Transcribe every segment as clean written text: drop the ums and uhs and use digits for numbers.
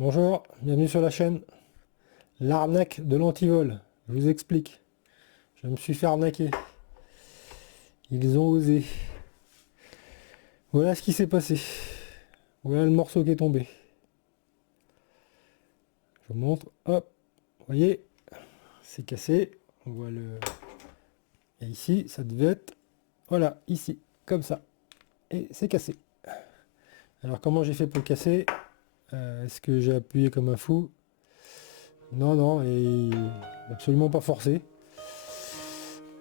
Bonjour, bienvenue sur la chaîne. L'arnaque de l'antivol. Je vous explique. Je me suis fait arnaquer. Ils ont osé. Voilà ce qui s'est passé. Voilà le morceau qui est tombé. Je vous montre. Hop. Vous voyez, c'est cassé. On voit le... Et ici, ça devait être... Voilà, ici, comme ça. Et c'est cassé. Alors comment j'ai fait pour le casser? Est-ce que j'ai appuyé comme un fou? Non, non, et absolument pas forcé.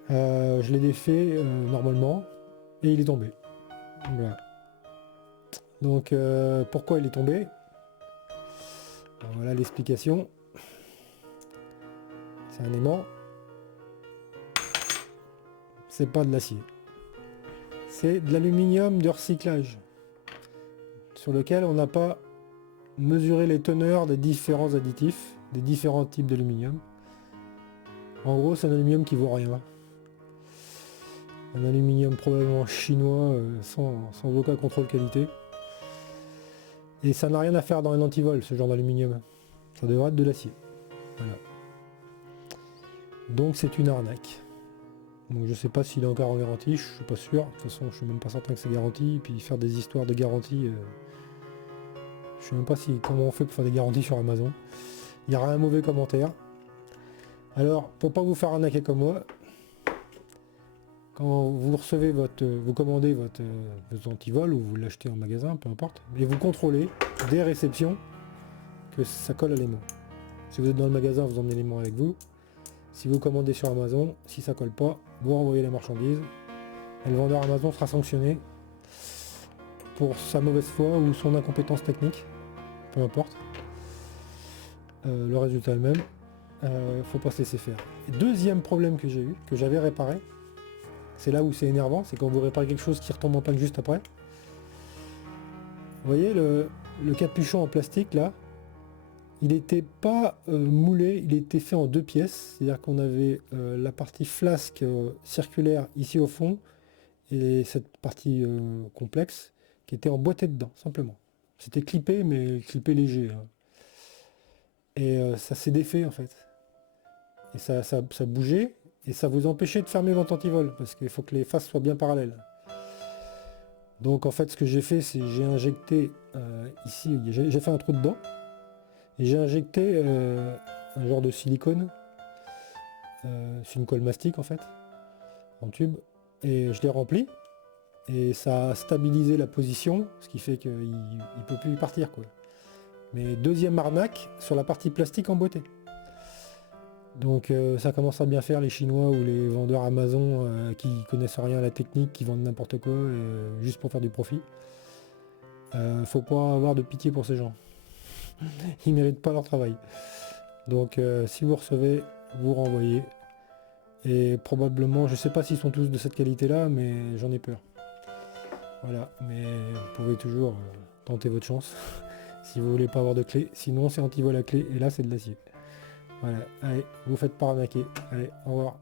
Je l'ai défait normalement et il est tombé. Voilà. Donc pourquoi il est tombé? Alors, voilà l'explication. C'est un aimant. C'est pas de l'acier. C'est de l'aluminium de recyclage sur lequel on n'a pas mesuré les teneurs des différents additifs, des différents types d'aluminium. En gros, c'est un aluminium qui vaut rien. Un aluminium probablement chinois sans aucun contrôle qualité. Et ça n'a rien à faire dans un antivol, ce genre d'aluminium. Ça devrait être de l'acier. Voilà. Donc c'est une arnaque. Donc je sais pas s'il est encore en garantie, je suis pas sûr. De toute façon, je suis même pas certain que c'est garanti. Et puis faire des histoires de garantie, je sais même pas comment on fait pour faire des garanties sur Amazon. Il y aura un mauvais commentaire. Alors, pour pas vous faire arnaquer comme moi, quand vous recevez vous commandez votre antivol ou vous l'achetez en magasin, peu importe, et vous contrôlez des réceptions que ça colle à l'aimant. Si vous êtes dans le magasin, vous emmenez l'aimant avec vous. Si vous commandez sur Amazon, si ça colle pas, vous renvoyez la marchandise. Et le vendeur Amazon sera sanctionné pour sa mauvaise foi ou son incompétence technique, peu importe. Le résultat est le même. Faut pas se laisser faire. Et deuxième problème que j'ai eu, que j'avais réparé, c'est là où c'est énervant, c'est quand vous réparez quelque chose qui retombe en panne juste après. Vous voyez le capuchon en plastique là, il n'était pas moulé, il était fait en deux pièces, c'est-à-dire qu'on avait la partie flasque circulaire ici au fond, et cette partie complexe qui était emboîtée dedans, simplement. C'était clippé, mais clippé léger. Hein. Et ça s'est défait en fait. Et ça bougeait, et ça vous empêchait de fermer votre antivol, parce qu'il faut que les faces soient bien parallèles. Donc en fait ce que j'ai fait, c'est j'ai injecté ici, j'ai fait un trou dedans, et j'ai injecté un genre de silicone, c'est une colle mastic en fait, en tube, et je l'ai rempli, et ça a stabilisé la position, ce qui fait qu'il ne peut plus partir quoi. Mais deuxième arnaque sur la partie plastique emboîtée. Donc ça commence à bien faire les Chinois ou les vendeurs Amazon qui connaissent rien à la technique, qui vendent n'importe quoi juste pour faire du profit. Faut pas avoir de pitié pour ces gens. Ils méritent pas leur travail. Donc si vous recevez, vous renvoyez. Et probablement, je sais pas s'ils sont tous de cette qualité là, mais j'en ai peur. Voilà, mais vous pouvez toujours tenter votre chance si vous voulez pas avoir de clé. Sinon c'est antivol à clé et là c'est de l'acier. Voilà, allez, vous faites pas arnaquer. Allez, au revoir.